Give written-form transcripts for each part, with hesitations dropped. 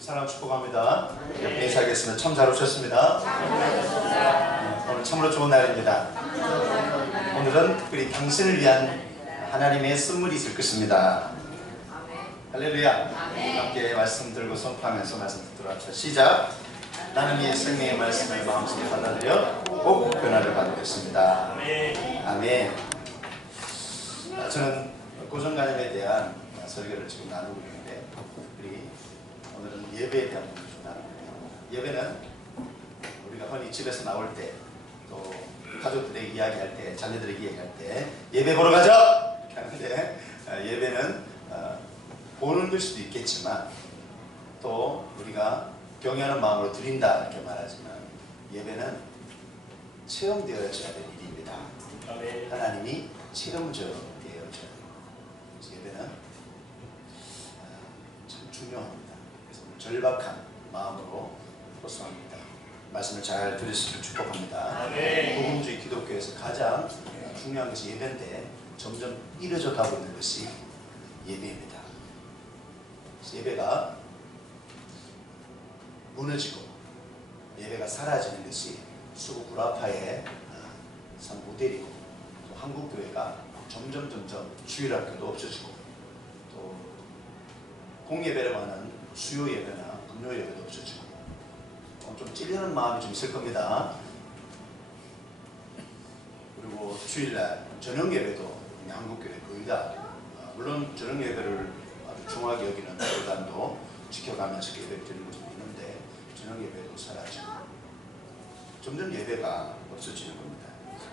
사랑 축복합니다. 인사하겠습니다. 참 잘 오셨습니다. 오늘 참으로 좋은 날입니다. 오늘은 특별히 당신을 위한 하나님의 선물이 있을 것입니다. 할렐루야. 함께 말씀 들고 선포하면서 말씀 듣도록 합시다. 시작. 나는 이 생명의 말씀을 마음속에 받아들여 꼭 변화를 받겠습니다. 아멘. 저는 고정관념에 대한 설교를 지금 나누고 있는데, 우리 오늘은 예배에 대한 부분을 좀 나누고요. 예배는 우리가 흔히 집에서 나올 때, 또 가족들에게 이야기할 때, 자녀들에게 이야기할 때 예배 보러 가자! 이렇게 하는데, 예배는 보는 걸 수도 있겠지만 또 우리가 경외하는 마음으로 드린다 이렇게 말하지만, 예배는 체험되어져야 될 일입니다. 하나님이 체험되어져야 돼요. 예배는 참 중요합니다. 그래서 절박한 마음으로 호소합니다. 말씀을 잘 들으시길 축복합니다. 복음주의 기독교에서 가장 중요한 것이 예배인데 점점 이뤄져 가고 있는 것이 예배입니다. 예배가 무너지고 예배가 사라지는 것이 수국 구라파의 산 모델이고, 또 한국교회가 점점 주일학교도 없어지고, 또 공예배라고 하는 수요 예배나 금요 예배도 없어지고, 좀 찔리는 마음이 좀 있을 겁니다. 그리고 주일날 저녁 예배도 한국교회 거의 다, 물론 저녁 예배를 아주 중하게 여기는 교단도 지켜가면서 예배를 드리고 있는데, 저녁 예배도 사라지고 점점 예배가 없어지는 겁니다.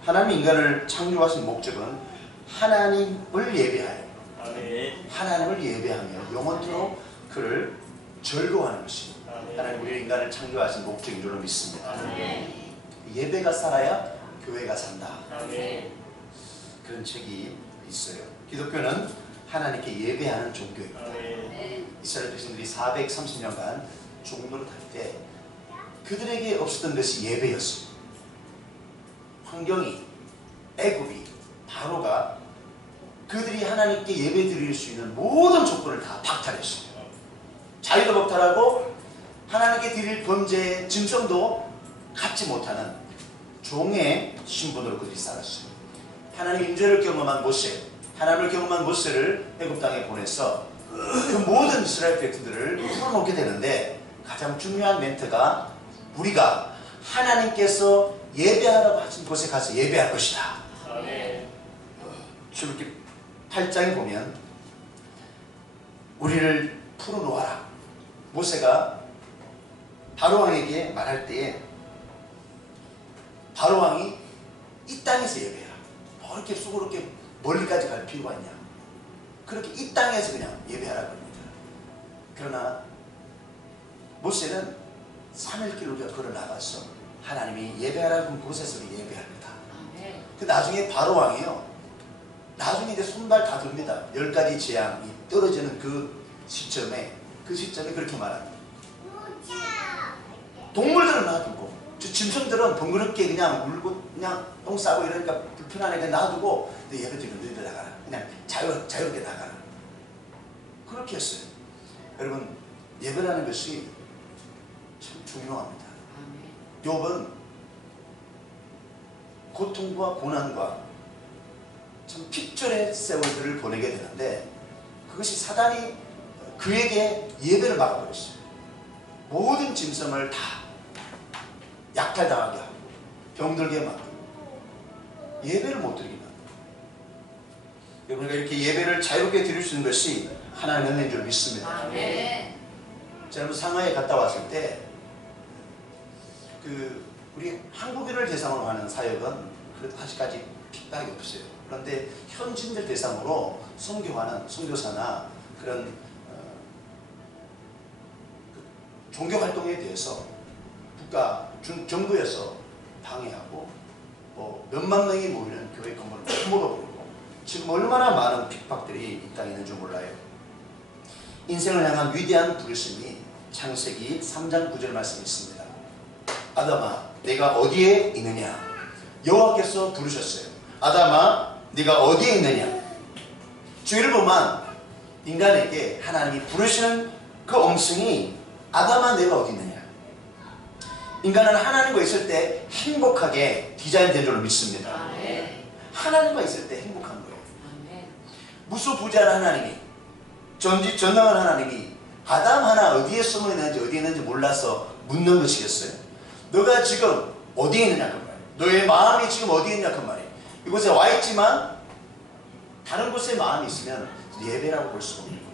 하나님 인간을 창조하신 목적은 하나님을 예배하여, 하나님을 예배하며 영원토록 그를 즐거워하는 것이 하나님 우리 인간을 창조하신 목적인 줄로 믿습니다. 예배가 살아야 교회가 산다. 그런 책이 있어요. 기독교는 하나님께 예배하는 종교입니다. 이스라엘 백성들이 430년간 종노릇 할 때 그들에게 없었던 것이 예배였어요. 환경이, 애굽이, 바로가 그들이 하나님께 예배 드릴 수 있는 모든 조건을 다 박탈했어요. 자유도 박탈하고 하나님께 드릴 번제의 증성도 갖지 못하는 종의 신분으로 그들이 살았어요. 하나님의 임재를 경험한 모세, 하나님을 경험한 모세를 애굽 땅에 보내서 그 모든 이스라엘 백성들을 풀어놓게 되는데, 가장 중요한 멘트가 우리가 하나님께서 예배하라고 하신 곳에 가서 예배할 것이다. 출애굽기 8장에 보면 우리를 풀어놓아라. 모세가 바로왕에게 말할 때에 바로왕이 이 땅에서 예배해라. 뭐 이렇게 수고롭게 멀리까지 갈 필요가 있냐. 그렇게 이 땅에서 그냥 예배하라고 합니다. 그러나 모세는 3일길로 걸어 나가서 하나님이 예배하라고 곳에서 예배합니다. 그 나중에 바로왕이요, 나중에 이제 손발 다 듭니다. 10가지 재앙이 떨어지는 그 시점에 그렇게 말합니다. 동물들은 놔두고, 짐승들은 번거롭게 그냥 울고 그냥 똥 싸고 이러니까 불편하니까 놔두고, 예배 드리는 너희들 나가라. 그냥 자유롭게 나가라. 그렇게 했어요. 여러분, 예배라는 것이 참 중요합니다. 욥은 고통과 고난과 참 핍절의 세월들을 보내게 되는데, 그것이 사단이 그에게 예배를 막아버렸어요. 모든 짐승을 다 약탈당하게 하고 병들게 만들고 예배를 못 드리게 만들고. 여러분과 이렇게 예배를 자유롭게 드릴 수 있는 것이 하나님의 은혜인 줄 믿습니다. 제가 상하이에 갔다 왔을 때 우리 한국인을 대상으로 하는 사역은 그래도 아직까지 핍박이 없어요. 그런데 현지인들 대상으로 선교하는 선교사나 그런 종교 활동에 대해서 정부에서 방해하고 몇만 명이 모이는 교회 건물을 훔어버리고, 지금 얼마나 많은 핍박들이 이 땅에 있는 줄 몰라요. 인생을 향한 위대한 부르심이 창세기 3장 9절 말씀이 있습니다. 아담아, 내가 어디에 있느냐? 여호와께서 부르셨어요. 아담아, 네가 어디에 있느냐? 주의를 보면 인간에게 하나님이 부르시는 그 음성이 아담아 내가 어디 있느냐? 인간은 하나님과 있을 때 행복하게 디자인된 줄로 믿습니다. 하나님과 있을 때 행복한 거예요. 무소부지한 하나님이, 전지전능한 하나님이 아담 하나 어디에 숨어 있는지 어디에 있는지 몰라서 묻는 것이겠어요? 너가 지금 어디에 있느냐 그 말이에요. 너의 마음이 지금 어디에 있냐 그 말이에요. 이곳에 와 있지만 다른 곳에 마음이 있으면 예배라고 볼 수가 없는 거예요.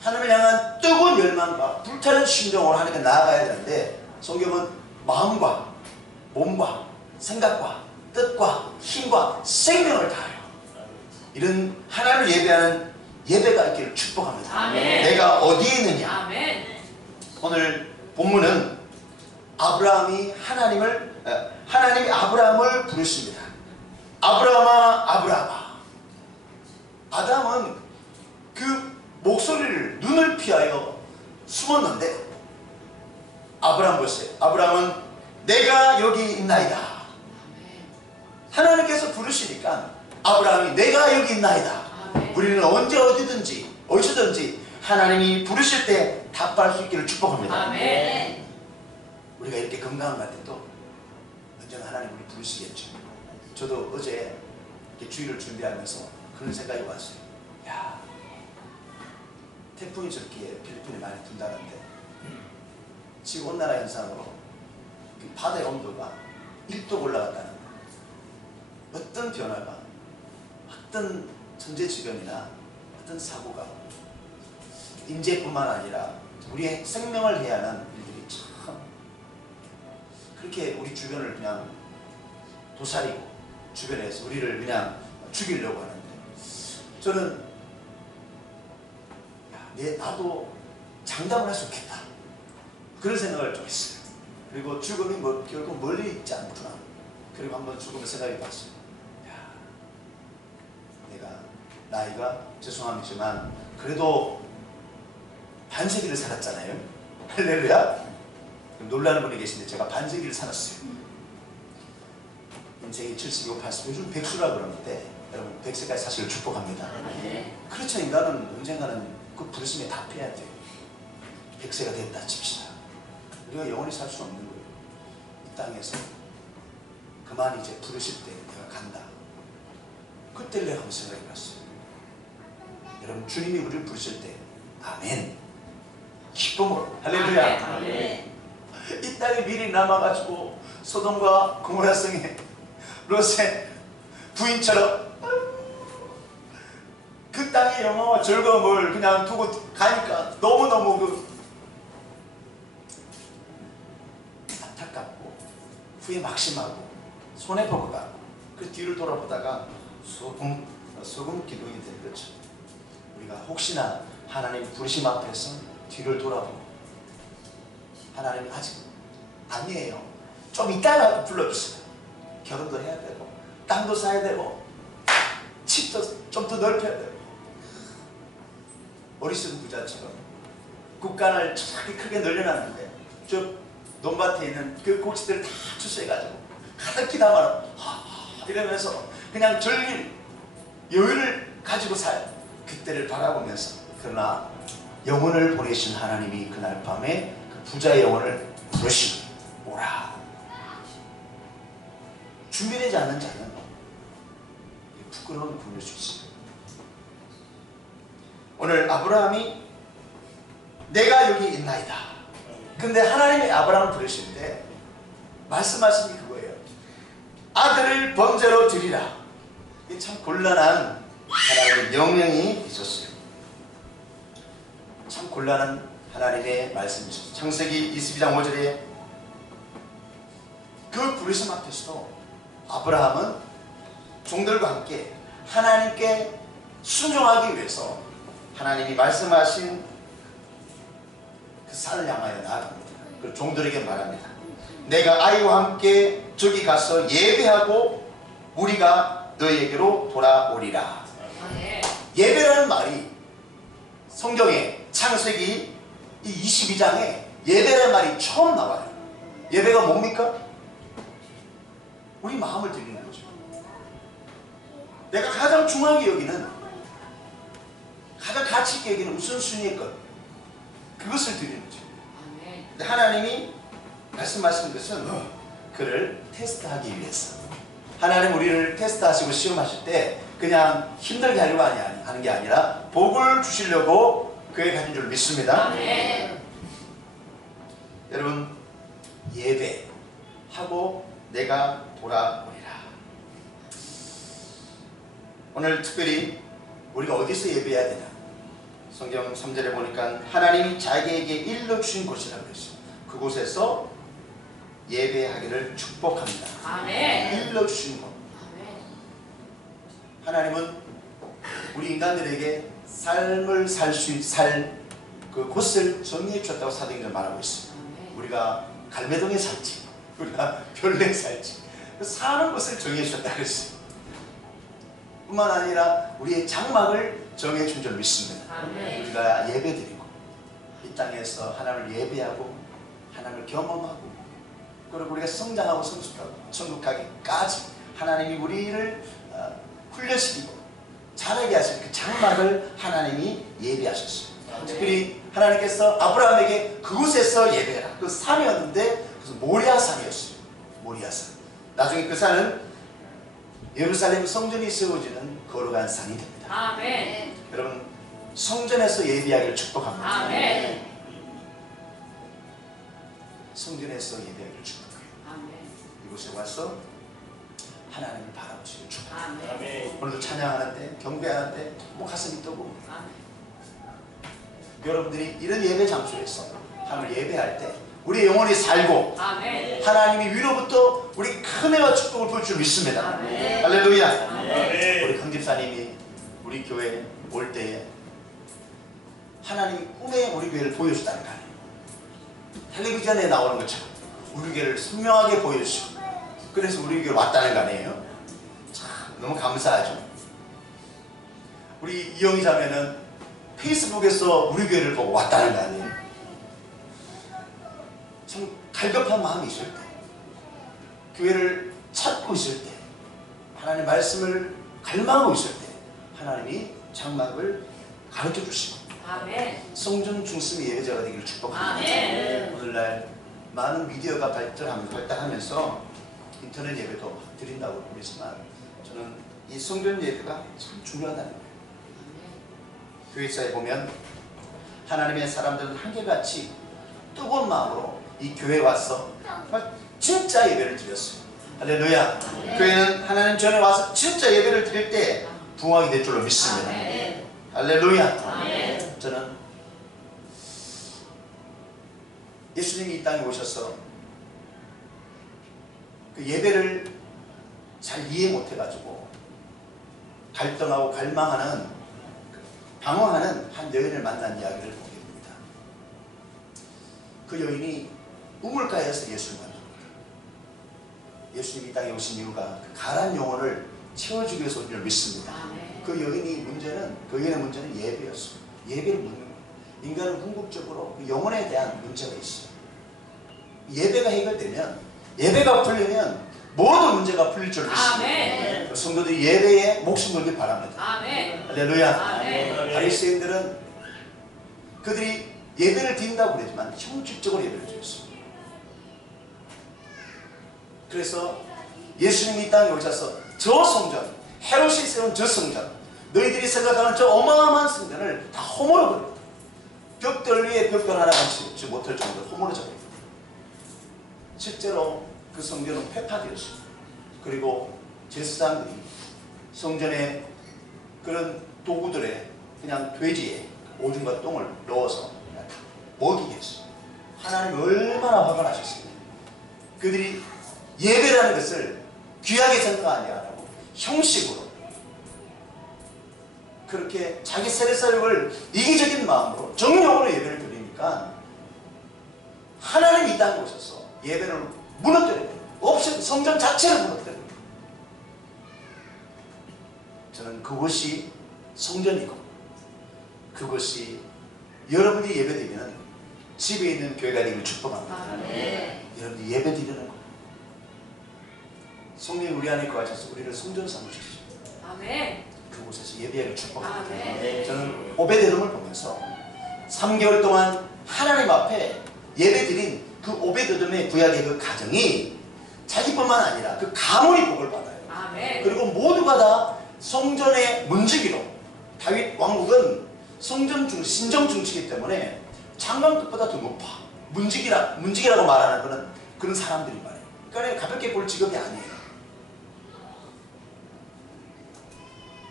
하나님을 향한 뜨거운 열망과 불타는 심정으로 하나님께 나아가야 되는데, 성경은 마음과 몸과 생각과 뜻과 힘과 생명을 다하여 이런 하나님을 예배하는 예배가 있기를 축복합니다. 아멘. 내가 어디에 있느냐? 아멘. 오늘 본문은 아브라함이 하나님이 아브라함을 부르십니다. 아브라함아, 아브라함아. 아담은 그 목소리를, 눈을 피하여 숨었는데, 아브라함 보세요. 아브라함은 내가 여기 있나이다. 하나님께서 부르시니까 아브라함이 내가 여기 있나이다. 우리는 언제 어디든지 어디서든지 하나님이 부르실 때 답할 수 있기를 축복합니다. 아멘. 우리가 이렇게 건강한 것 때도 언젠가 하나님 우리 부르시겠죠. 저도 어제 이렇게 주일을 준비하면서 그런 생각이 왔어요. 야, 태풍이 저렇게 필리핀에 많이 둔다는데 지구온난화 현상으로 그 바다의 온도가 1도 올라갔다는 거예요. 어떤 변화가, 어떤 천재지변이나 어떤 사고가 인재뿐만 아니라 우리의 생명을 해야 하는 일들이 참 그렇게 우리 주변을 그냥 도사리고 주변에서 우리를 그냥 죽이려고 하는데, 저는 나도 장담을 할 수 없겠다 그런 생각을 좀 했어요. 그리고 죽음이 결국 멀리 있지 않구나. 그리고 한번 죽음을 생각해 봤어요. 내가 나이가 죄송합니다만 그래도 반세기를 살았잖아요. 할렐루야. 놀라는 분이 계신데 제가 반세기를 살았어요. 인생이 70이고 80이고 요즘 백수라 그러는데, 여러분 100세까지 사실 축복합니다. 그렇죠. 인간은 언젠가는 그 부르심에 답해야 돼요. 100세가 됐다 칩시다. 우리가 영원히 살 수 없는 거예요. 이 땅에서 그만 이제 부르실 때 내가 간다. 그때를 내가 한번 생각해 봤어요. 여러분 주님이 우리를 부르실 때 아멘, 기쁨으로 할렐루야. 아멘. 이 땅에 미리 남아가지고 소돔과 고모라 성의 롯의 부인처럼 그 땅의 영화와 즐거움을 그냥 두고 가니까 너무너무 안타깝고 후회 막심하고 손해보고 가고, 그 뒤를 돌아보다가 소금 기둥이 된 거죠. 우리가 혹시나 하나님 부르심 앞에서 뒤를 돌아보고 하나님 아직 아니에요, 좀 이따가 불러주세요. 결혼도 해야 되고 땅도 사야 되고 집도 좀 더 넓혀야 되고, 어리석은 부자처럼 국간을 저렇게 크게 늘려놨는데 저 논밭에 있는 그 곡식들을 다 추수해가지고 가득히 담아라 이러면서 그냥 즐길 여유를 가지고 살 그때를 바라보면서, 그러나 영혼을 보내신 하나님이 그날 밤에 그 부자의 영혼을 부르시고 오라. 준비되지 않은 자는 부끄러운 굶을 수 있어요. 오늘 아브라함이 내가 여기 있나이다. 근데 하나님이 아브라함을 부르실 때 말씀하신 게 그거예요. 아들을 번제로 드리라. 이게 참 곤란한 하나님의 명령이 있었어요. 참 곤란한 하나님의 말씀이셨어요. 창세기 22장 5절에 그 부르심 앞에서도 아브라함은 종들과 함께 하나님께 순종하기 위해서 하나님이 말씀하신 그 산을 향하여 나아갑니다. 그 종들에게 말합니다. 내가 아이와 함께 저기 가서 예배하고 우리가 너희에게로 돌아오리라. 예배라는 말이 성경에 창세기 22장에 예배라는 말이 처음 나와요. 예배가 뭡니까? 우리 마음을 드리는 거죠. 내가 가장 중요하게 여기는, 가장 가치 있게 여기는 우선순위의 것, 그것을 드리는 거죠. 근데 하나님이 말씀하시는 것은 그를 테스트하기 위해서. 하나님 우리를 테스트하시고 시험하실 때 그냥 힘들게 하려고 하는 게 아니라 복을 주시려고 그에 가진 줄 믿습니다. 아멘. 여러분, 예배하고 내가 돌아오리라. 오늘 특별히 우리가 어디서 예배해야 되나? 성경 3절에 보니까 하나님이 자기에게 일러주신 곳이라고 했어요. 그곳에서 예배하기를 축복합니다. 아멘. 일러주신 곳. 아멘. 하나님은 우리 인간들에게 삶을 살 그 곳을 정리해 주셨다고 사도행전 말하고 있어요. 아멘. 우리가 갈매동에 살지, 우리가 별내에 살지, 사는 곳을 정해 주셨다 그랬어요. 뿐만 아니라 우리의 장막을 정해 준 줄 믿습니다. 아멘. 우리가 예배드리고 이 땅에서 하나님을 예배하고 하나님을 경험하고 그리고 우리가 성장하고 성숙하고 천국 가기까지 하나님이 우리를 훈련시키고 자라게 하신 그 장막을 하나님이 예배하셨어요. 특별히 하나님께서 아브라함에게 그곳에서 예배해라. 그 산이었는데 그래서 모리아산이었어요. 모리아산. 나중에 그 산은 예루살렘 성전이 세워지는 거룩한 산이 됩니다. 아멘. 여러분, 성전에서 예배하기를 축복합니다. 아멘. 성전에서 예배하기를 축복해요. 아멘. 이곳에 와서 하나님을 바라보시길 축복합니다. 아멘. 오늘도 찬양하는데 경배하는데 뭐 가슴이 뜨고 아멘. 여러분들이 이런 예배 장소에서 하나님을 예배할 때 우리의 영혼이 살고 아멘. 하나님이 위로부터 우리 큰 은혜와 축복을 보여줄 줄 믿습니다. 아멘. 할렐루야. 아멘. 우리 강 집사님이 우리 교회 올 때에 하나님이 꿈에 우리 교회를 보여주다는 거 아니에요. 텔레비전에 나오는 것처럼 우리 교회를 선명하게 보여주시고 그래서 우리 교회 왔다는 거 아니에요. 참 너무 감사하죠. 우리 이영희 자매는 페이스북에서 우리 교회를 보고 왔다는 거 아니에요. 참 갈급한 마음이 있을 때 교회를 찾고 있을 때 하나님의 말씀을 갈망하고 있을 때 하나님이 장막을 가르쳐 주시고 아멘. 성전 중심의 예배자가 되기를 축복합니다. 아멘. 오늘날 많은 미디어가 발달하면서 인터넷 예배도 드린다고 그러지만 저는 이 성전 예배가 참 중요하다는 거예요. 교회사에 보면 하나님의 사람들은 한결같이 뜨거운 마음으로 이 교회에 와서 정말 진짜 예배를 드렸어요. 할렐루야. 교회는 하나님 전에 와서 진짜 예배를 드릴 때 부흥하게 될 줄로 믿습니다. 아멘. 할렐루야. 아멘. 저는 예수님이 이 땅에 오셔서 그 예배를 잘 이해 못해가지고 갈등하고 갈망하는 방황하는 한 여인을 만난 이야기를 보게 됩니다. 그 여인이 우물가에서 예수를 만납니다. 예수님이 이 땅에 오신 이유가 그 가란 영혼을 채워주기 위해서 온 줄 믿습니다. 아멘. 그 여인의 문제는 예배였어요. 예배를 묻는 거예요. 인간은 궁극적으로 그 영혼에 대한 문제가 있어요. 예배가 해결되면, 예배가 풀리면 모든 문제가 풀릴 줄 믿습니다. 아멘. 성도들이 예배에 목숨 걸길 바랍니다. 아멘. 할렐루야. 아멘. 바리새인들은 그들이 예배를 드린다고 그러지만 형식적으로 예배를 드렸어요. 그래서 예수님이 이 땅에 오셔서 저 성전, 헤롯이 세운 저 성전, 너희들이 생각하는 저 어마어마한 성전을 다 허물어버립니다. 벽돌 위에 벽돌 하나 감추지 못할 정도로 허물어져버립니다. 실제로 그 성전은 폐파되었습니다. 그리고 제사장들이 성전에 그런 도구들에 그냥 돼지에 오줌과 똥을 넣어서 그냥 다 먹이게 했어요. 하나님 얼마나 화가 나셨습니까? 그들이 예배라는 것을 귀하게 생각하지 않고 형식으로 그렇게 자기 세례사역을 이기적인 마음으로 정령으로 예배를 드리니까 하나님이 이 땅에 오셔서 예배를 무너뜨려요. 없이 성전 자체를 무너뜨려요. 저는 그것이 성전이고 그것이 여러분이 예배드리면 집에 있는 교회가 되기를 축복합니다. 네. 여러분이 예배드리는 거 성령이 우리 안에 거하셔서 우리를 성전 삼으셨죠. 아멘. 그곳에서 예배하기를 축복합니다. 아멘. 저는 오베데돔을 보면서 3개월 동안 하나님 앞에 예배드린 그 오베드돔의 구약의 그 가정이 자기뿐만 아니라 그 가문이 복을 받아요. 아멘. 그리고 모두가 다 성전의 문지기로, 다윗 왕국은 성전 신정 중치이기 때문에 장관급보다 더 높아. 문지기라고 말하는 그런 사람들이 말이에요. 그러니까 가볍게 볼 직업이 아니에요.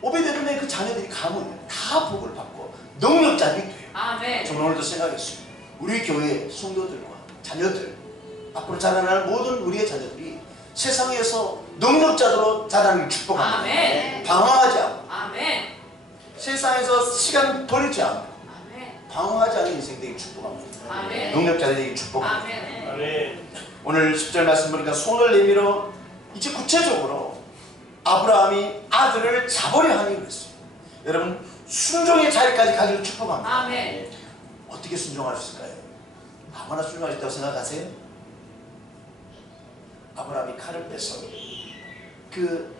오베데돔의 그 자녀들이 가문이에요. 다 복을 받고 능력자들이 돼요. 아멘. 저는 오늘도 생각했어요. 우리 교회 성도들과 자녀들, 앞으로 자라날 모든 우리의 자녀들이 세상에서 능력자로 자라는 축복합니다. 아멘. 방황하지 않고, 아멘. 세상에서 시간 버리지 않고, 아멘. 방황하지 않은 인생 되기 축복합니다. 아멘. 능력자들에게 축복합니다. 아멘. 아멘. 오늘 10절 말씀 보니까 손을 내밀어 이제 구체적으로 아브라함이 아들을 잡으려 하니 그랬어요. 여러분, 순종의 자리까지 가기를 축복합니다. 아멘. 어떻게 순종할 수 있을까요? 아무나 순종할 수 있다고 생각하세요? 아브라함이 칼을 빼서 그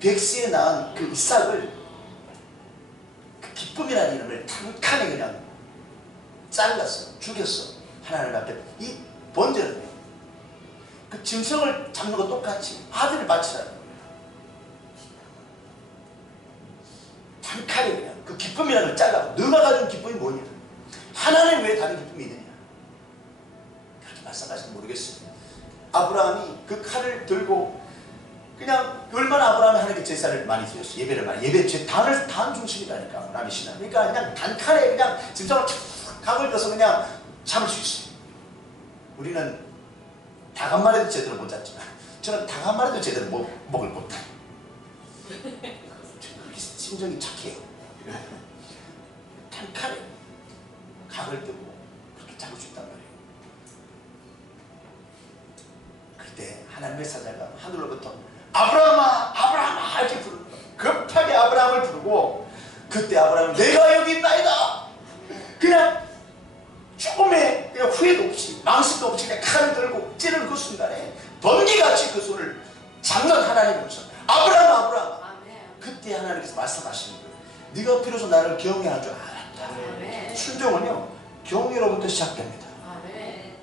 백세에 낳은 그 이삭을, 그 기쁨이라는 이름을 단칸에 그냥 잘랐어, 죽였어. 하나님 앞에 이 번제는 그 짐승을 잡는 거 똑같이 아들을 바치라는 거예요. 단칼에 그냥 그 기쁨이라는 걸 잘라고, 너가 가진 기쁨이 뭐냐? 하나님 외에 다른 기쁨이 있느냐? 그렇게 말씀하실지 모르겠어요. 아브라함이 그 칼을 들고 그냥 얼마나 아브라함이 하나님께 제사를 많이 드렸어요. 예배를 많이, 예배 단 중심이라니까 아브라함이 신앙. 그러니까 그냥 단칼에 그냥 짐승을 각을 떠서 그냥 잡을 수 있어요. 우리는 닭 한 마리도 제대로 못 잡지만 저는 닭 한 마리도 제대로 목을 못 타요. 심정이 착해요. 단칼에 각을 뜨고 그렇게 잡을 수 있단 말이에요. 그때 하나님의 사자가 하늘로부터 아브라함아 아브라함아 이렇게 부르는 거예요. 급하게 아브라함을 부르고, 그때 아브라함은 내가 여기 있나이다. 그냥 조금의 그냥 후회도 없이 망신도 없이 그냥 칼을 들고 찌르는 그 순간에 번개같이 그 손을 잡는 하나님으로서 아브라함 아브라함. 그때 하나님께서 말씀하시는 거예요. 네가 비로소 나를 경외할 줄 알았다. 아멘. 순종은요 경외로부터 시작됩니다. 아멘.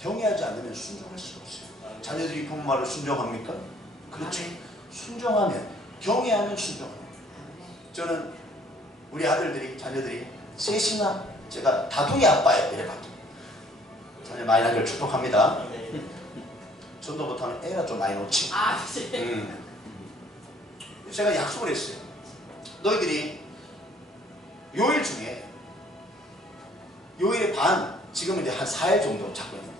경외하지 않으면 순종할 수가 없어요. 자녀들이 부모 말을 순종합니까? 그렇죠. 아멘. 순종하면, 경외하면 순종합니다. 저는 우리 아들들이, 자녀들이 셋이나 제가 다둥이 아빠예요. 이래 봐도 자녀 많이 나기를 축복합니다. 전도 못하면 애가 좀 많이 놓지. 아멘. 제가 약속을 했어요. 너희들이 요일 중에 요일의 반, 지금 이제 한 4일 정도 잡고 있는데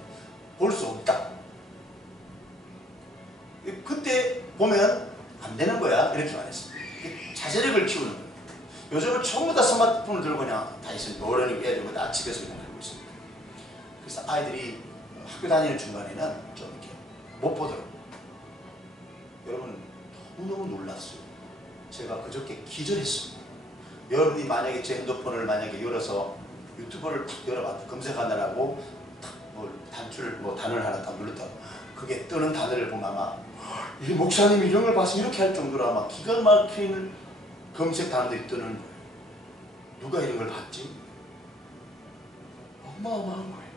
볼 수 없다. 그때 보면 안 되는 거야. 이렇게 말했어요. 자제력을 키우는 거예요. 요즘은 전부 다 스마트폰을 들고 그냥 다니시는 어른이 애들고 다 집에서 그냥 들고 있습니다. 그래서 아이들이 학교 다니는 중간에는 좀 이렇게 못 보도록. 여러분 너무너무 놀랐어요. 제가 그저께 기절했습니다. 여러분이 만약에 제 핸드폰을 만약에 열어서 유튜브를 탁 열어봤다, 검색하느라고 탁 단을 하나 딱 눌렀다, 그게 뜨는 단어를 보면 아마 이 목사님이 이런 걸 봐서 이렇게 할 정도로 아마 기가 막힌 검색 단어들이 뜨는 거예요. 누가 이런 걸 봤지? 어마어마한 거예요.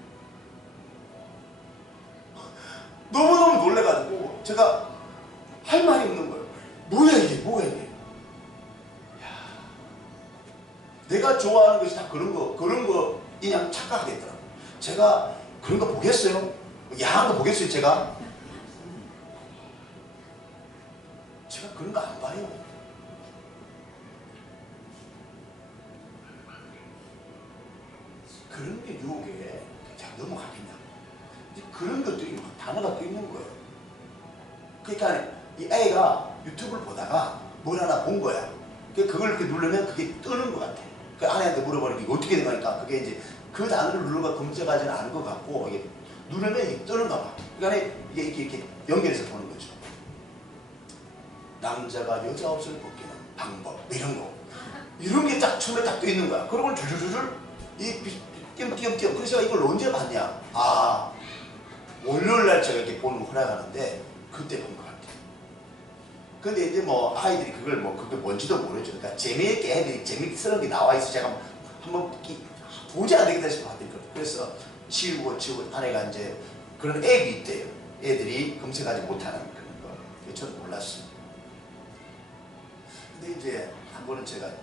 너무너무 놀래가지고 제가 할 말이 없는 거예요. 뭐야 이게, 뭐야 이게. 내가 좋아하는 것이 다 그런 거 그냥 착각하게 더라고요. 제가 그런 거 보겠어요? 야한 거 보겠어요? 제가 그런 거 안 봐요. 그런 게 유혹에 넘어가겠냐. 그런 것들이 막 단어가 떠 있는 거예요. 그러니까 이 애가 유튜브를 보다가 뭘 하나 본 거야. 그걸 이렇게 누르면 그게 뜨는 것 같아. 그 아내한테 물어보니까 이게 어떻게 된 거니까 그게 이제 그 단어를 누르고 검색하지는 않은 것 같고, 이게 누르면 이게 뜨는가 봐. 그러니까 이게 이렇게 연결해서 보는 거죠. 남자가 여자 옷을 벗기는 방법, 이런 거. 이런 게 딱 처음에 딱 떠 있는 거야. 그러고 줄줄줄줄 띄엄띄엄. 그래서 이걸 언제 봤냐? 아, 월요일날 제가 이렇게 보는 거 허락하는데 그때 본 것 같아. 근데 이제 뭐 아이들이 그게 뭔지도 모르죠. 그러니까 재미있게 애들이 재밌스러운 게 나와 있어. 제가 한번 도저히 안 되겠다 싶어 하더라고요. 그래서 지우고 아내가 이제 그런 앱이 있대요. 애들이 검색하지 못하는 그런 거. 그게 저는 몰랐어요. 근데 이제 한 번은 제가 한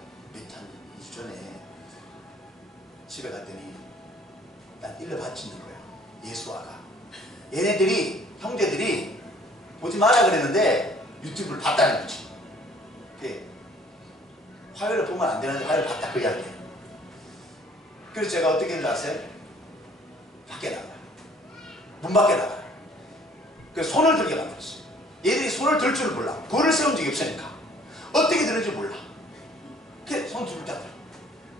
2주 전에 집에 갔더니 난 일러 바치는 거예요. 예수아가. 얘네들이, 형제들이 보지 마라 그랬는데 유튜브를 봤다는 거지. 화요일에 보면 안 되는데 화요일 봤다 그 이야기예요. 그래서 제가 어떻게 했는지 아세요? 밖에 나가요. 문 밖에 나가요. 그래서 손을 들게 만들었어요. 얘들이 손을 들 줄을 몰라. 벌을 세운 적이 없으니까. 어떻게 들는지 몰라. 그래, 손 들고 있다.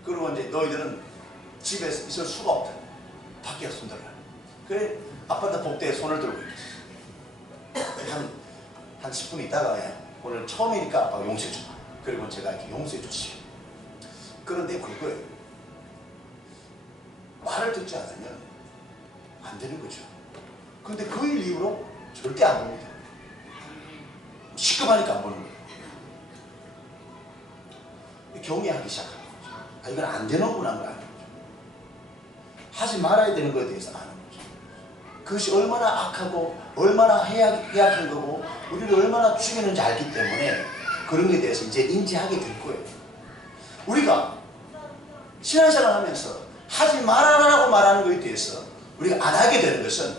그리고 이제 너희들은 집에 있을 수가 없다. 밖에 손 들어라. 그래, 아빠도 복대에 손을 들고 있었어요. 한 10분 있다가 오늘 처음이니까 아빠가 용서해 줘. 그리고 제가 이렇게 용서해 줬어요. 그런데 그거예요. 말을 듣지 않으면 안 되는 거죠. 근데 그 일 이후로 절대 안 봅니다. 시급하니까 안 보는 거예요. 경외하기 시작하는 거죠. 아, 이건 안 되는구나 하는 걸 아는 거죠. 하지 말아야 되는 거에 대해서 아는 거죠. 그것이 얼마나 악하고 얼마나 해악한 거고 우리를 얼마나 죽이는지 알기 때문에 그런 것에 대해서 이제 인지하게 될 거예요. 우리가 신앙생활 하면서 하지 말아라라고 말하는 것에 대해서 우리가 안 하게 되는 것은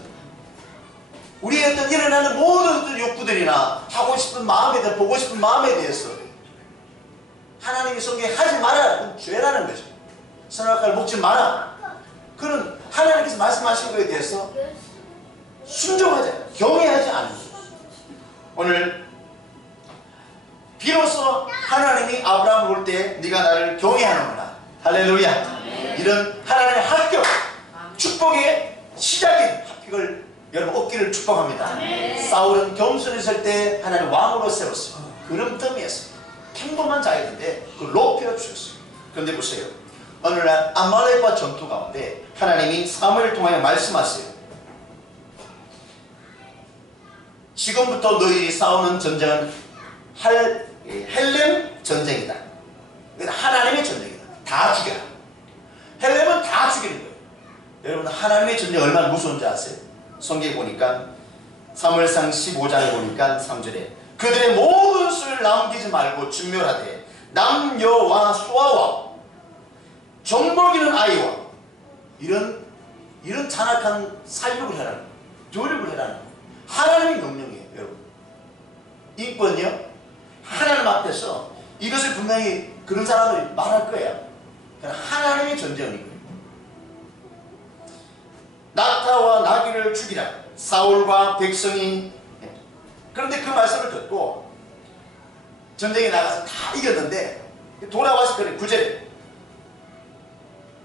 우리의 어떤 일어나는 모든 어떤 욕구들이나 하고 싶은 마음에 대해 보고 싶은 마음에 대해서 하나님이 속에 하지 마라. 그건 죄라는 거죠. 선악과를 먹지 마라. 그는 하나님께서 말씀하신 것에 대해서 순종하지 않아요. 경외하지 않는 거죠. 오늘 비로소 하나님이 아브라함을 볼 때 네가 나를 경외하는구나. 할렐루야. 이런 하나님의 합격, 축복의 시작인 합격을 여러분 얻기를 축복합니다. 사울은 겸손했을 때 하나님 왕으로 세웠어요. 그름더미에서 평범한 자였는데 그걸 높여주셨어요. 그런데 보세요. 어느 날 아말렉과 전투 가운데 하나님이 사무엘을 통하여 말씀하세요. 지금부터 너희들이 싸우는 전쟁은 헬렘 전쟁이다. 하나님의 전쟁이다. 다 죽여라. 헬렘은 다 죽이는 거예요. 여러분 하나님의 전쟁이 얼마나 무서운지 아세요? 성경에 보니까 사무엘상 15장에 보니까 3절에 그들의 모든 수를 남기지 말고 진멸하되 남녀와 소아와 정먹이는 아이와 이런 잔악한 살육을 해라는 거예요. 조력을 해라는 거예요. 하나님의 명령이에요. 여러분 인권요 하나님 앞에서 이것을 분명히 그런 사람들이 말할 거예요. 하나님의 전쟁인 거예요. 낙타와 나귀를 죽이라. 사울과 백성이. 그런데 그 말씀을 듣고 전쟁에 나가서 다 이겼는데 돌아와서 그래 9절에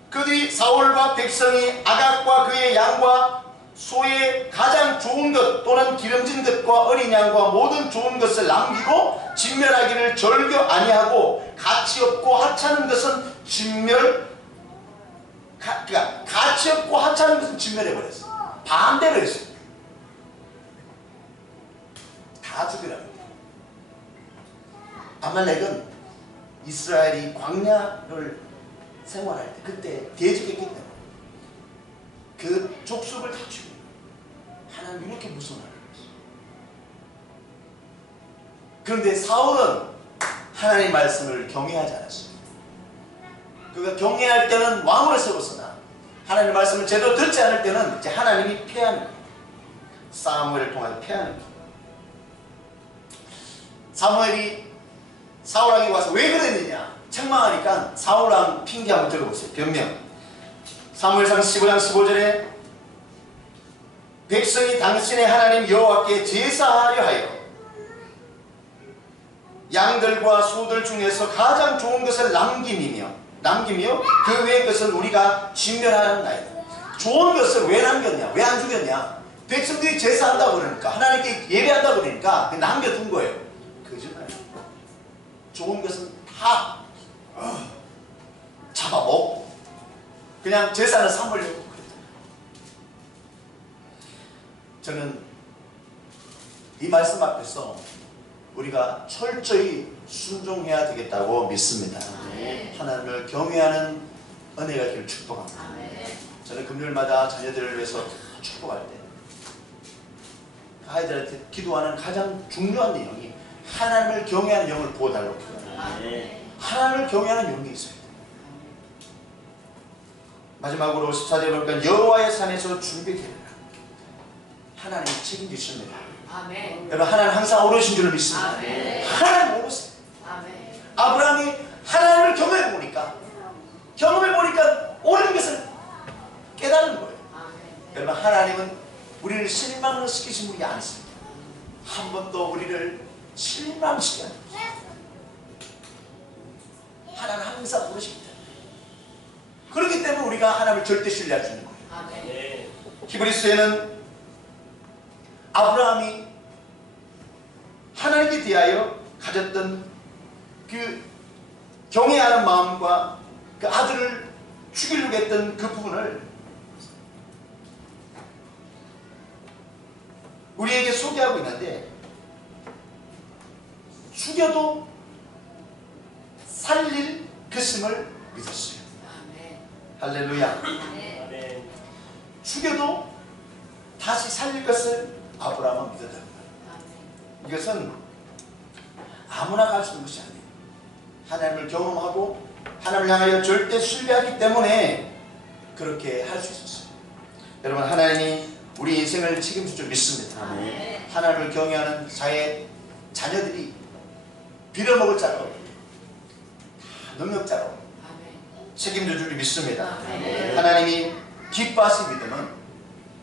그들이 사울과 백성이 아각과 그의 양과 소의 가장 좋은 것 또는 기름진 것과 어린 양과 모든 좋은 것을 남기고 진멸하기를 절교 아니하고 가치 없고 하찮은 것은 그러니까 가치 없고 하찮은 것은 진멸해버렸어요. 반대로 했어요. 다 죽이라는 거예요. 아말렉은 이스라엘이 광야를 생활할 때 그때 대적했기 때문에 그 족속을 다 죽이는 거예요. 하나님 이렇게 무서운 하나님이었어요. 그런데 사울은 하나님의 말씀을 경외하지 않았어요. 그가 경외할 때는 왕으로 세웠으나 하나님의 말씀을 제대로 듣지 않을 때는 이제 하나님이 패하는 거예요. 사무엘을 통해 패하는 거예요. 사무엘이 사울왕에게 와서 왜 그랬느냐 책망하니까 사울왕 핑계 한번 들어보세요. 변명. 사무엘상 15장 15절에 백성이 당신의 하나님 여호와께 제사하려 하여 양들과 소들 중에서 가장 좋은 것을 남기며 그 외의 것은 우리가 진멸하였나이다. 좋은 것을 왜 남겼냐? 왜 안 죽였냐? 백성들이 제사한다고 그러니까 하나님께 예배한다고 그러니까 남겨둔 거예요. 거짓말이에요. 좋은 것은 다 잡아먹고 그냥 제사는 삼으려고 그랬잖아요. 저는 이 말씀 앞에서 우리가 철저히 순종해야 되겠다고 믿습니다. 하나님을 경외하는 은혜가 있기를 축복합니다. 아멘. 저는 금요일마다 자녀들을 위해서 축복할 때 아이들한테 기도하는 가장 중요한 내용이 하나님을 경외하는 영을 부어달라고 기도합니다. 아멘. 하나님을 경외하는 영이 있어야 돼요. 마지막으로 14절에 보니까 여호와의 산에서 준비되리라. 하나님이 책임지십니다. 아멘. 여러분, 하나님 항상 오르신 줄을 믿습니다. 아멘. 하나님 오르세요. 아멘. 아브라함이 하나님을 경험해보니까 옳은 것을 깨달은 거예요. 아멘. 여러분, 하나님은 우리를 실망을 시키신 분이 아니십니다. 한 번도 우리를 실망시키지 않습니다. 하나님은 항상 오르십니다. 그렇기 때문에 우리가 하나님을 절대 신뢰할 수 있는 거예요. 아멘. 히브리서에는 아브라함이 하나님께 대하여 가졌던 그 경외하는 마음과 그 아들을 죽이려고 했던 그 부분을 우리에게 소개하고 있는데, 죽여도 살릴 것임을 믿었어요. 아멘. 할렐루야. 아멘. 죽여도 다시 살릴 것을 아브라함은 믿었다는 거예요. 아멘. 이것은 아무나 갈 수 있는 것이 아니에요. 하나님을 경험하고 하나님을 향하여 절대 신뢰하기 때문에 그렇게 할 수 있었어요. 여러분, 하나님이 우리 인생을 책임질 줄 믿습니다. 아멘. 하나님을 경외하는 자녀들이 빌어먹을 자로, 다 능력자로 아멘. 책임질 줄 믿습니다. 아멘. 하나님이 기뻐하신 믿음은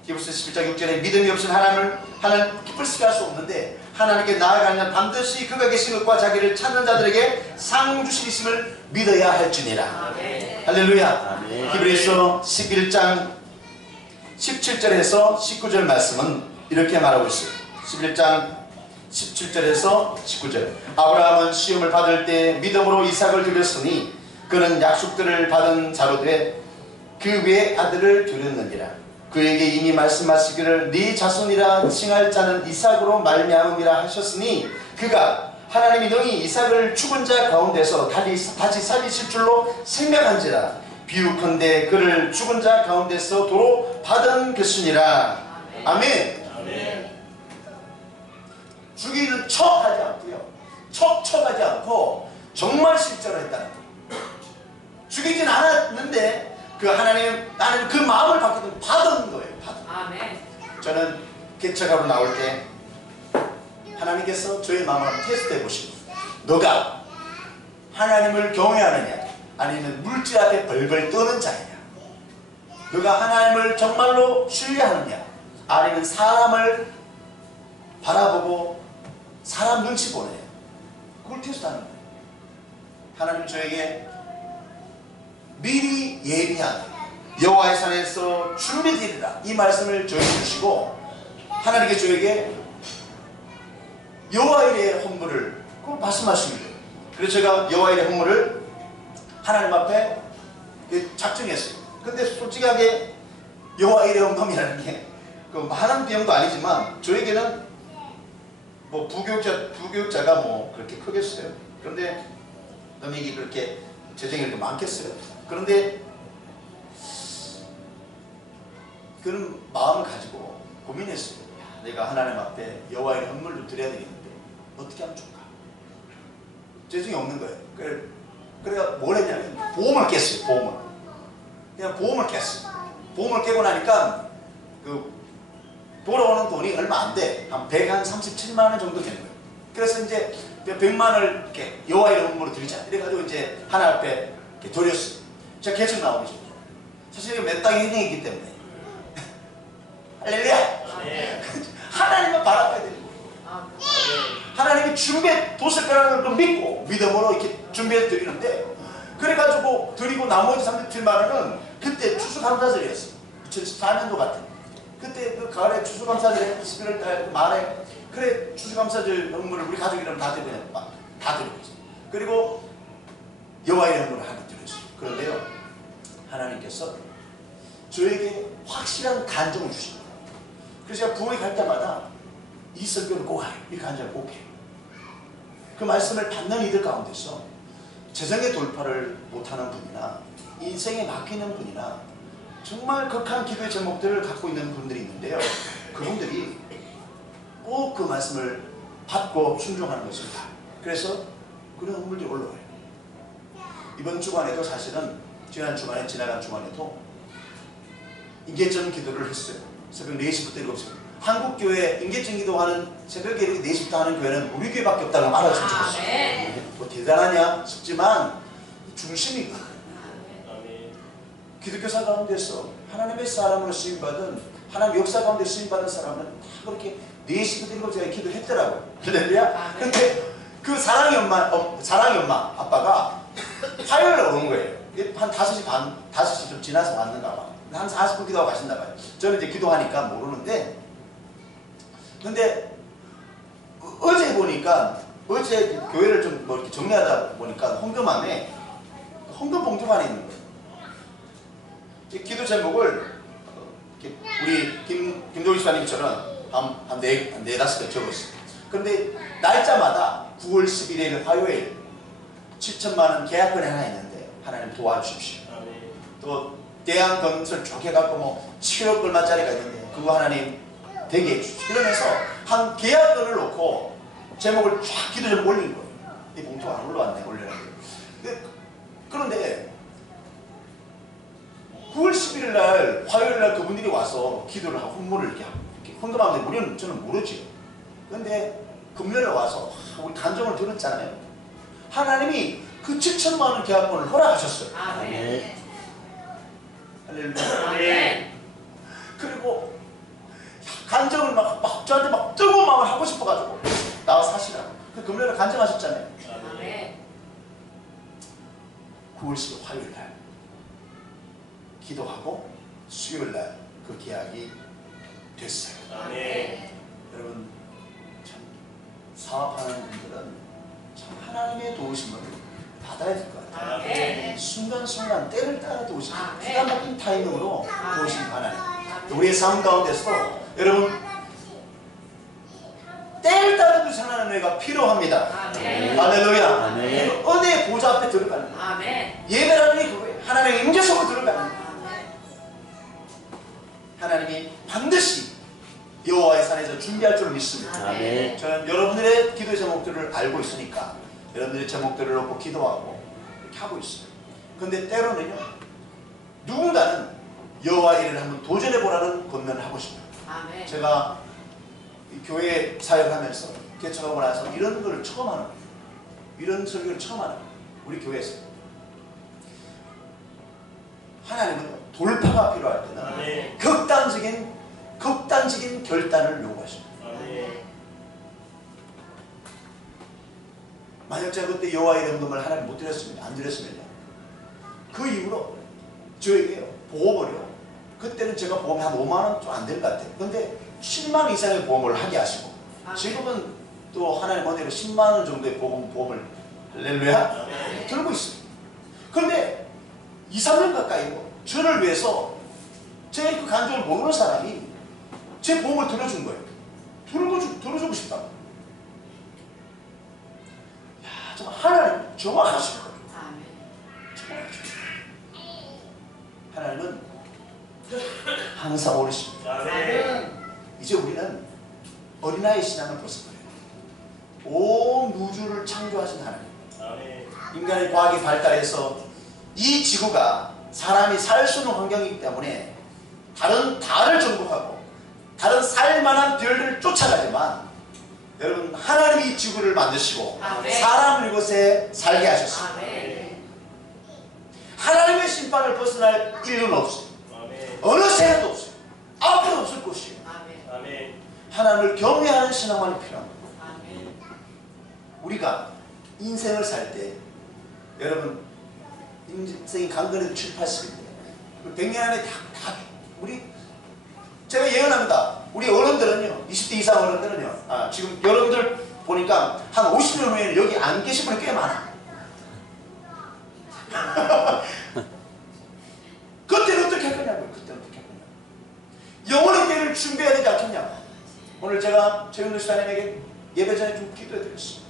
히브리서 11장 6절에 믿음이 없인 하나님 기쁠 수가 할 수 없는데, 하나님께 나아가면 반드시 그가 계신 것과 자기를 찾는 자들에게 상 주시심을 믿어야 할지니라. 아멘. 할렐루야. 아멘. 히브리서 11장 17절에서 19절 말씀은 이렇게 말하고 있어요. 11장 17절에서 19절. 아브라함은 시험을 받을 때 믿음으로 이삭을 드렸으니 그는 약속들을 받은 자로 돼 그 외에 아들을 드렸느니라. 그에게 이미 말씀하시기를 네 자손이라 칭할 자는 이삭으로 말미암음이라 하셨으니 그가 하나님이 능히 이삭을 죽은 자 가운데서 다시 살리실 줄로 생각한지라. 비유컨대 그를 죽은 자 가운데서 도로 받은 것이니라. 아멘. 아멘. 죽이는 척하지 않고요, 척하지 않고 정말 실제로 했다는 거예요. 죽이진 않았는데 그 하나님, 나는 그 마음을 받은 거예요. 아멘. 저는 개척하러 나올 때 하나님께서 저의 마음을 테스트해 보시고, 너가 하나님을 경외하느냐 아니면 물질 앞에 벌벌 떠는 자냐, 너가 하나님을 정말로 신뢰하느냐 아니면 사람을 바라보고 사람 눈치 보느냐, 그걸 테스트하는 거예요. 하나님 저에게 미리 예비한 여호와의 산에서 준비되리라 이 말씀을 저에게 주시고, 하나님께 저에게 여호와의 헌물을 그걸 말씀하신 거예요. 그래서 제가 여호와의 헌물을 하나님 앞에 작정했어요. 근데 솔직하게 여호와의 헌금이라는 게 그 많은 비용도 아니지만 저에게는 뭐 부교육자가 뭐 그렇게 크겠어요. 그런데 금액이 그렇게 재정이 이렇게 많겠어요. 그런데 그런 마음을 가지고 고민했어요. 내가 하나님 앞에 여호와의 헌물을 드려야 되겠는데 어떻게 하면 좋을까? 재정이 없는 거예요. 그래서 뭘 했냐면 보험을 깼어요. 그냥 보험을 깼어요. 보험을 깨고 나니까 그 돌아오는 돈이 얼마 안 돼. 한 137만 원 정도 되는 거예요. 그래서 이제 100만 원을 이렇게 여호와의 헌물로 드리자. 이래가지고 이제 하나님 앞에 이렇게 드렸어요. 제가 계속 나오죠. 사실 이게 몇 땅의 인생이기 때문에. 할렐루야. 하나님만 바라봐야 되는 거예요. 하나님이 준비해 뒀을 거라는 걸 믿고 믿음으로 이렇게 준비해 드리는데, 그래가지고 드리고 나머지 37만 원은 그때 추수감사절이었어요. 2014년도 같은. 그때 그 가을에 추수감사절에 11월 달 말에 그래 추수감사절 헌물을 우리 가족이랑 다 드리고 다 드리고 있어요. 그리고 여호와의 헌물을 하나 드렸어요. 그런데요, 하나님께서 저에게 확실한 간정을 주십니다. 그래서 제가 부흥회 갈 때마다 이 설교를 꼭 해요. 이 간증을 꼭 해요. 그 말씀을 받는 이들 가운데서 재정의 돌파를 못하는 분이나 인생에 막히는 분이나 정말 극한 기도의 제목들을 갖고 있는 분들이 있는데요. 그분들이 꼭 그 말씀을 받고 순종하는 것입니다. 그래서 그런 눈물들이 올라와요. 이번 주간에도 사실은 지난 주간에 지나간 주간에도 인계점 기도를 했어요. 새벽 4시부터 7시. 한국교회 인계점 기도하는 새벽에 이렇게 4시부터 하는 교회는 우리 교회밖에 없다고 말했으면 좋겠어요. 아멘. 뭐 대단하냐 싶지만 중심이 아멘. 기독교사 가운데서 하나님의 사람으로 쓰임받은 하나님 역사 가운데 쓰임받은 사람은 다 그렇게 4시부터 7시까지 기도했더라고요. 할렐루야. 근데 그 사랑의 엄마 아빠가 화요일에 오는 거예요. 한 5시 반, 5시 좀 지나서 왔는가 봐. 한 40분 기도하고 가신다 봐요. 저는 이제 기도하니까 모르는데, 근데 어제 보니까, 어제 교회를 좀 뭐 이렇게 정리하다 보니까 헌금함에 헌금 봉투가 안에 있는 거예요. 기도 제목을 우리 김도희 집사님처럼 한 4-5개 적었어요. 그런데 날짜마다 9월 11일 화요일 7천만 원 계약금이 하나 있는데 하나님 도와주십시오. 아멘. 또 대한건설 쭉 해갖고 뭐 7억 얼마짜리가 있는데 그거 하나님 되게 해주십시오. 이러면서 한 계약금을 놓고 제목을 쫙 기도 좀 올린 거예요. 이 봉투가 안 올라왔네, 올려놨는데. 그런데 9월 11일 날 화요일 날 그분들이 와서 기도를 하고 헌물을 이렇게 헌금하는데 우리는 저는 모르지. 그런데 금요일에 와서 우리 간증을 들었잖아요. 하나님이 그 7천만 원 계약금을 허락하셨어요. 아멘. 할렐루야. 아멘. 그리고 간증을 막 저한테 막 뜨거운 마음을 하고 싶어가지고 나와서 하시라고. 그 금요일에 간증하셨잖아요. 아멘. 9월 10일 화요일 날 기도하고 수요일 날 그 계약이 됐어요. 아멘. 여러분 참 사업하는 분들은 참 하나님의 도우심을 받아야 될 것 같아요. 아멘. 순간순간 때를 따라 도우심, 아멘. 기가 막힌 타이밍으로 아멘. 도우심 하나님. 아멘. 우리의 삶 가운데서도 여러분 때를 따라 도우심 하나님의 필요합니다. 아멘. 할렐루야. 아멘. 은혜의 보좌 앞에 들어가는 거예요. 아멘. 예배라는 게 그거예요. 하나님의 임재 속으로 들어가는 거예요. 하나님이 반드시 여호와의 산에서 준비할 줄 믿습니다. 아멘. 저는 여러분들의 기도 제목들을 알고 있으니까 여러분들의 제목들을 놓고 기도하고 이렇게 하고 있어요. 그런데 때로는요, 누군가는 여호와의 일을 한번 도전해 보라는 권면을 하고 싶어요. 아멘. 제가 이 교회 사역을 하면서 개척하고 나서 이런 걸 처음 하는 거예요. 이런 설교를 처음 하는 거예요. 우리 교회에서. 하나님은 돌파가 필요할 때는 아멘. 극단적인 결단을 요구하십니다. 아멘. 만약 제가 그때 여호와의 헌금을 하나님 못 드렸습니다. 안 드렸으면요, 그 이후로 저에게 보험을요, 그때는 제가 보험이 한 5만 원 좀 안 될 것 같아요. 근데 10만 이상의 보험을 하게 하시고 지금은 또 하나님 은혜로 10만 원 정도의 보험을 할렐루야 아멘. 들고 있습니다. 그런데 2, 3년 가까이고 저를 위해서 제 그 간증을 모르는 사람이 제 보험을 들어준 거예요. 들어주고 싶다. 야, 정말 하나님 정확하실 거예요. 아멘. 정확하실 거예요. 하나님은 항상 오르십니다. 아멘. 이제 우리는 어린아이 신앙을 벗어버려요. 온 우주를 창조하신 하나님. 아멘. 인간의 과학이 발달해서 이 지구가 사람이 살 수 있는 환경이기 때문에 다른 달을 정복하고 다른 살만한 별들을 쫓아가지만, 여러분 하나님이 이 지구를 만드시고 아멘. 사람을 이곳에 살게 하셨습니다. 아멘. 하나님의 심판을 벗어날 인류는 없어요. 아멘. 어느 세력도 없어요. 앞으로 없을 것이에요. 아멘. 아멘. 하나님을 경외하는 신앙만이 필요합니다. 아멘. 우리가 인생을 살 때, 여러분 인생이 강건해도 7, 80인데 100년 안에 다 우리, 제가 예언합니다. 우리 어른들은요, 20대 이상 어른들은요, 지금 여러분들 보니까 한 50년 후에는 여기 안 계신 분이 꽤 많아. 그때는 어떻게 할 거냐고요. 그때는 어떻게 할 거냐고. 영혼의 때를 준비해야 되지 않겠냐고. 오늘 제가 최윤도 시사님에게 예배 전에 좀 기도해 드렸어요.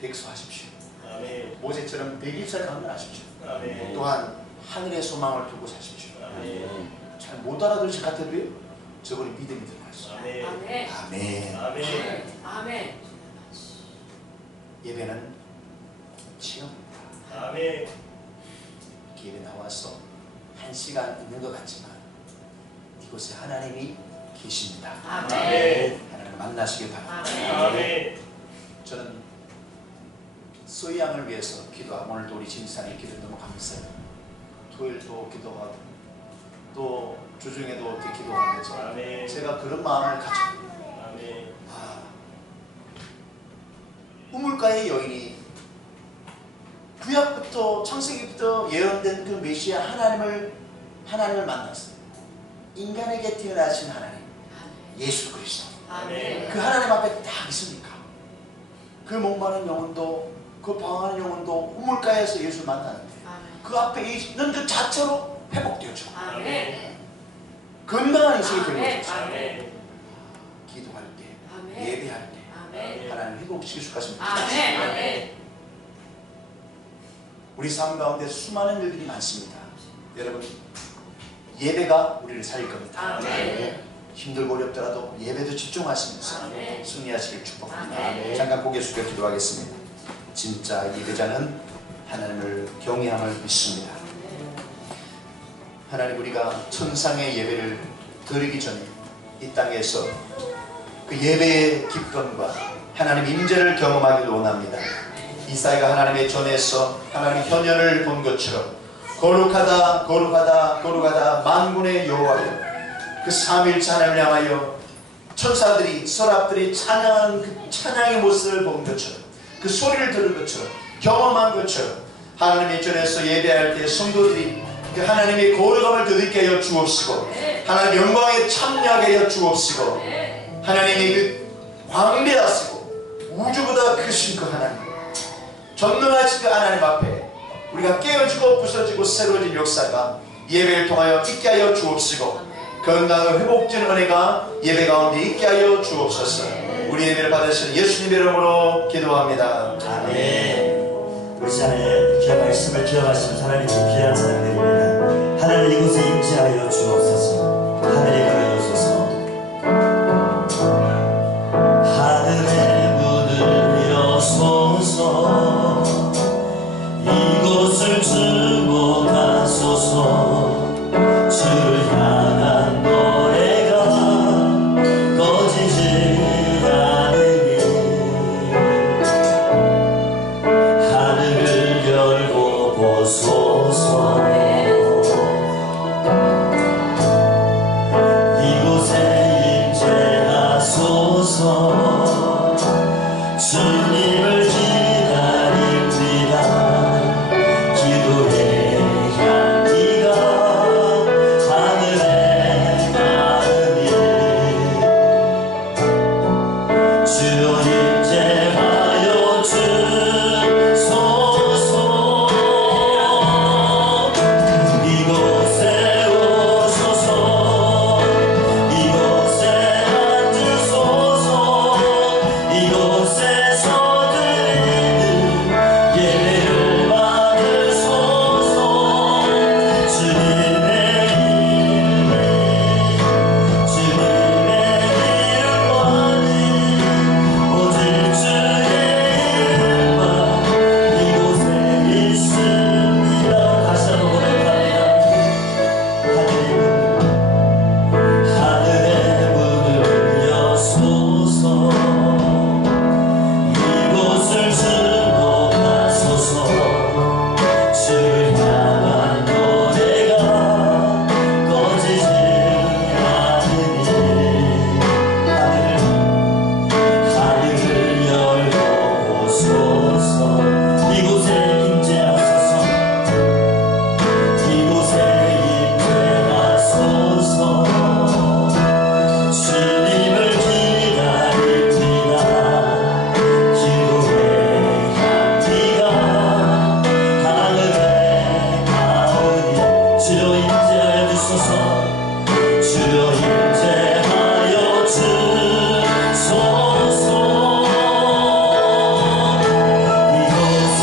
백수하십시오. 아멘. 모세처럼 100일째 강건하십시오. 아멘. 또한 하늘의 소망을 두고 사십시오. 아멘. 잘 못 알아들으실 것 같아도요, 저번에 믿음이 들어갔어요. 아멘. 아멘. 아멘. 아멘. 아멘. 예배는 체험입니다. 아멘. 이렇게 예배 나와서 1시간 있는 것 같지만 이곳에 하나님이 계십니다. 아멘. 하나님 만나시길 바랍니다. 아멘. 저는 소희양을 위해서 기도하고 오늘도 우리 진지사님 기도 너무 감사해요. 토요일도 기도하고 또 주중에도 이렇게 기도하면서 아멘. 제가 그런 마음을 가지고 아멘. 우물가의 여인이 구약부터 창세기부터 예언된 그 메시아 하나님을 만났어요. 인간에게 태어나신 하나님 예수 그리스도. 아멘. 그 하나님 앞에 딱 있으니까 그 목마른 영혼도 그 방황하는 영혼도 우물가에서 예수를 만나는데 그 앞에 있는 그 자체로 회복되어져. 아멘. 건강한 인생이 되는 아멘. 거죠. 아멘. 기도할 때, 아멘. 예배할 때 아멘. 하나님 회복시킬 수 있습니다. 아멘. 아멘. 우리 삶 가운데 수많은 일들이 많습니다. 여러분, 예배가 우리를 살릴 겁니다. 아멘. 힘들고 어렵더라도 예배도 집중하시면서 아멘. 승리하시길 축복합니다. 아멘. 잠깐 고개 숙여 기도하겠습니다. 진짜 예배자는 하나님을 경외함을 믿습니다. 하나님, 우리가 천상의 예배를 드리기 전에 이 땅에서 그 예배의 기쁨과 하나님 임재를 경험하기를 원합니다. 이사야가 하나님의 전에서 하나님 현현을 본 것처럼 거룩하다 거룩하다 거룩하다 만군의 여호와여, 그 삼위일체 하나님을 향하여 천사들이 서랍들이 찬양하는 그 찬양의 모습을 본 것처럼, 그 소리를 들은 것처럼, 경험한 것처럼 하나님의 전에서 예배할 때 성도들이 그 하나님의 거룩함을 되찾게 하여 주옵시고, 하나님 영광에 참여하게 하여 주옵시고, 하나님의 그 광대하시고 우주보다 크신 그 하나님, 전능하신 그 하나님 앞에 우리가 깨어지고 부서지고 새로워진 역사가 예배를 통하여 있게 하여 주옵시고, 건강을 회복된 은혜가 예배 가운데 있게 하여 주옵소서. 우리 예배를 받으시는 예수님의 이름으로 기도합니다. 아멘. 우리 시간에 귀한 말씀을 기억하시는 하나님의 귀한 사람들입니다. 하나님 이곳에 임재하여 주옵소서. 하늘에 걸어주소서. 하늘의 문을 여소서. 이곳을 주목하소서. 주를 향한 노래가 꺼지지 않으니 하늘을 열고 보소서. 이곳에 임재하소서. 주님을 기다립니다. 기도의 향기가 하늘에 닿으니 주여 임재하여 주소서. 이곳에 오소서. 이곳에 앉으소서. 이곳에서 드리는 예배를 받으소서. 주님의 이름, 주님의 이름만이 오직 주의 이름만 이곳에 있습니다. 다시 한번 고백합니다. 하늘의 문을 여소서. 이곳을 주목하소서. 주를 향한 노래가 꺼지지 않으니 하늘을 열고 오소서. 이곳에 임재하소서. 이곳에 임재하소서. 주님을 기다립니다. 기도의 향기가 하늘에 닿으니 주여 임재하여 주소서. 주여 임재하여 주소서. 이곳에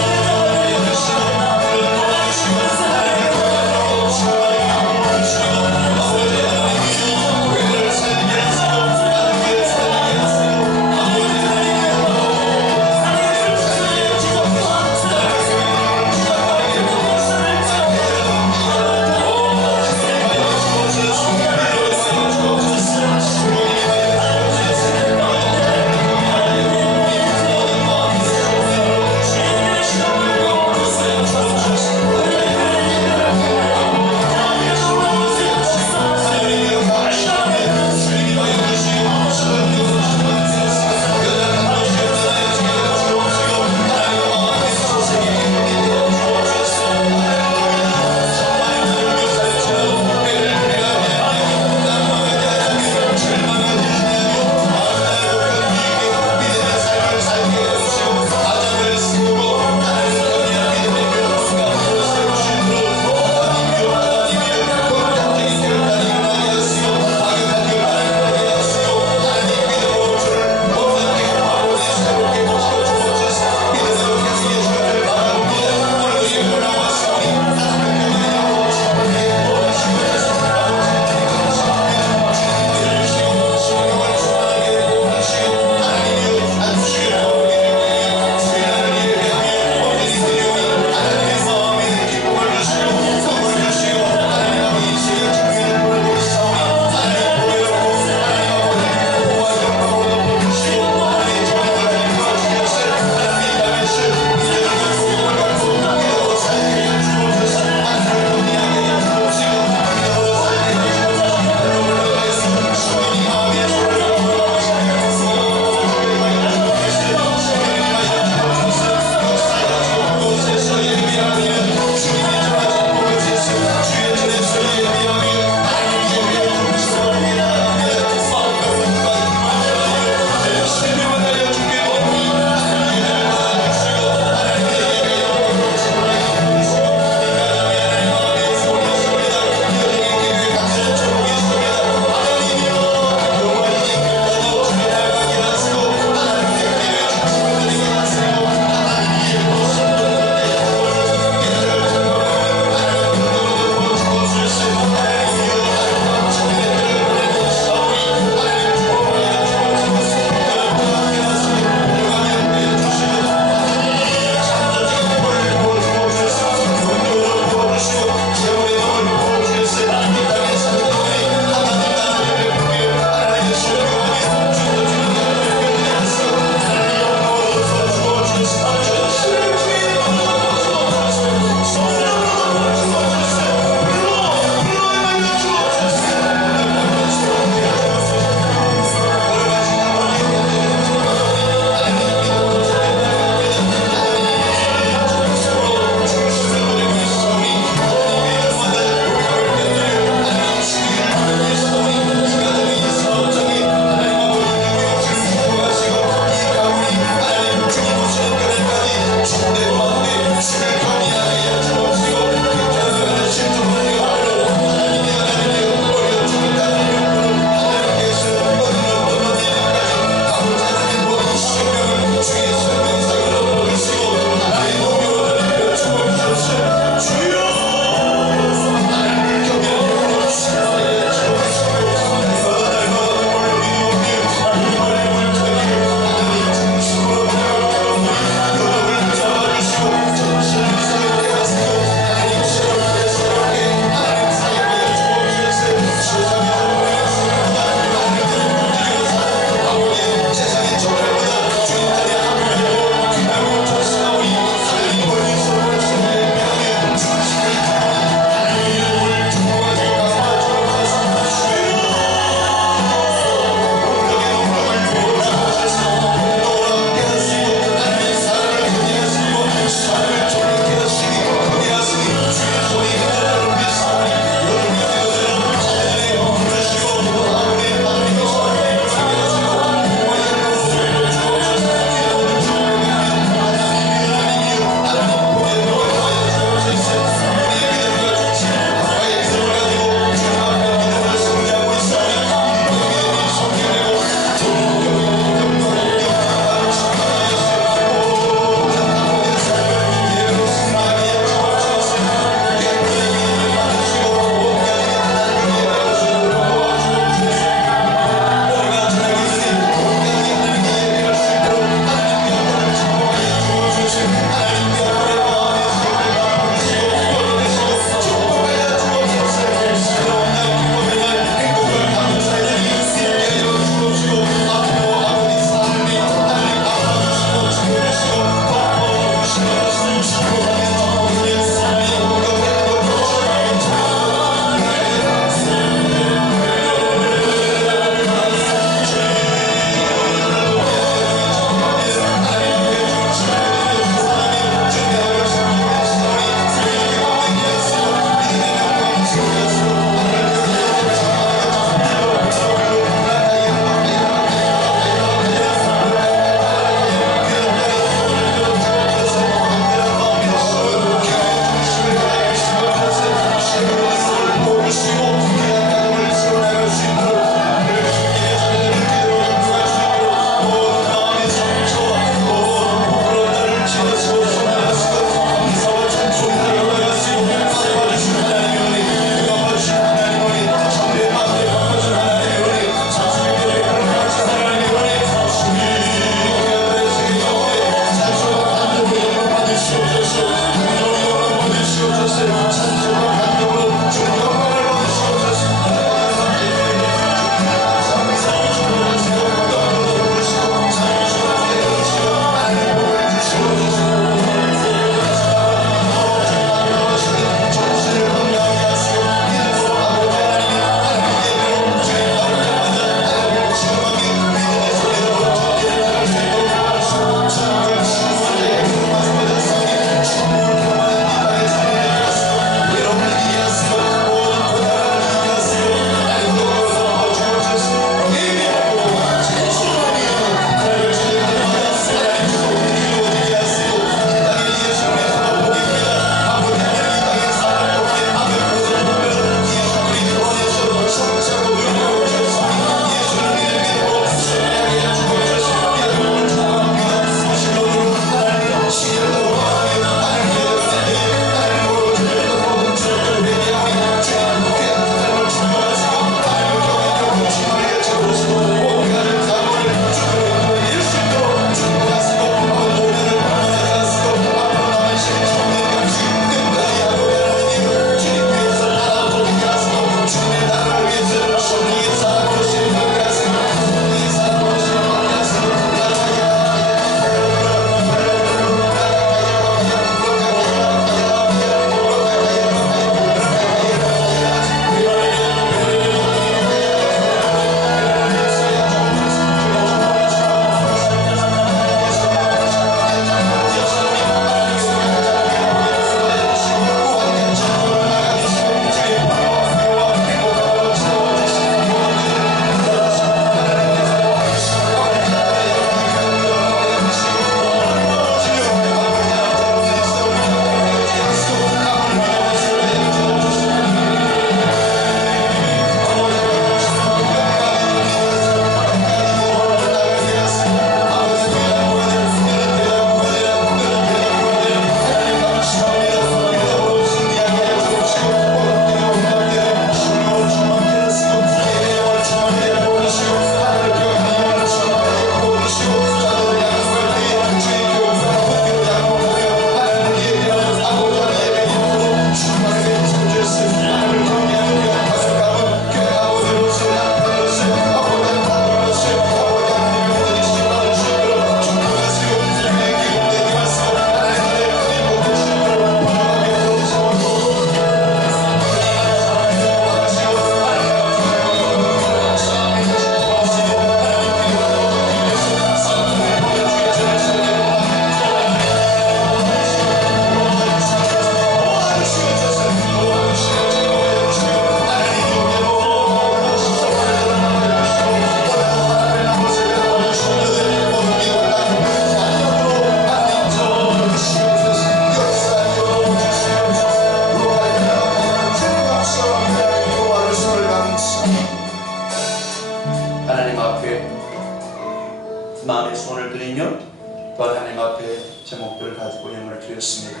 하나님 앞에 제목들을 가지고 영을 드렸습니다.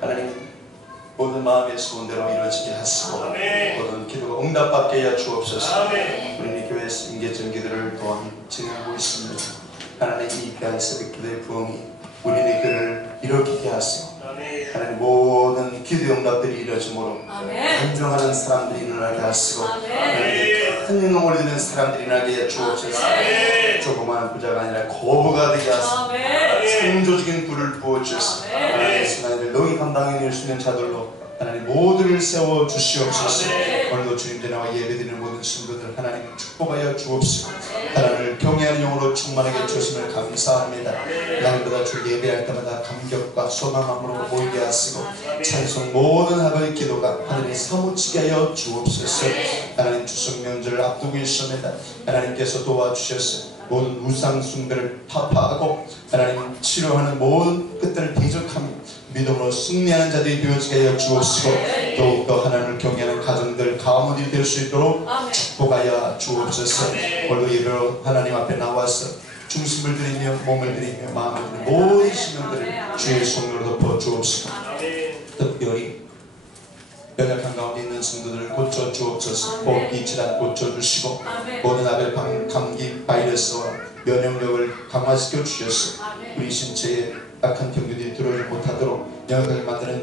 하나님 모든 마음의 소원대로 이루어지게 하시고 아멘. 모든 기도가 응답받게 하여 주옵소서. 아멘. 우리 교회 임계전 기도를 또한 진행하고 있습니다. 하나님 이 귀한 새벽 기도의 부흥이 우리의 교회를 일으키게 하시고 아멘. 하나님 모든 기도 응답들이 이루어지므로 아멘. 간증하는 사람들이 일어나게 하시고 아멘. 큰 영광을 드리는 사람들이 일어나게 해 주옵소서. 아멘. 조그마한 부자가 아니라 거부가 되게 하시고 아멘. 창조적인 불을 부어주셔서 아멘. 하나님 하나님을 너희 감당해낼 수 있는 자들로 하나님 모두를 세워 주시옵소서. 아멘. 오늘도 주님께 나와 예배드리는 모든 신부들 하나님 축복하여 주옵시고 하나님을 경외하는 영으로 충만하게 주심을 감사합니다. 하나님보다 주 예배할 때마다 감격과 소망함으로 모이게 하시고 찬송 모든 학의 기도가 하나님 사무치게 하여 주옵소서. 하나님 추석 명절을 앞두고 있습니다. 하나님께서 도와주셔서 모든 우상 숭배를 타파하고 하나님 치료하는 모든 끝들을 대적하며 믿음으로 승리하는 자들이 되어지게 하여 주옵시고 더욱더 하나님을 경외하는 가정들 가문이 될 수 있도록 축복하여 주옵소서. 오늘도 예배로 하나님 앞에 나와서 중심을 드리며 몸을 드리며 마음을 드리며 모든 신령들을 주의 성령으로 덮어 주옵시고 특별히 연약한 가운데 있는 성도들을 고쳐 주옵소서. 복기 질환 고쳐 주시고 모든 아벨 감기 바이러스와 면역력을 강화시켜 주셔서 우리 신체에 악한 병들이 들어오지 못하도록 영역을 만드는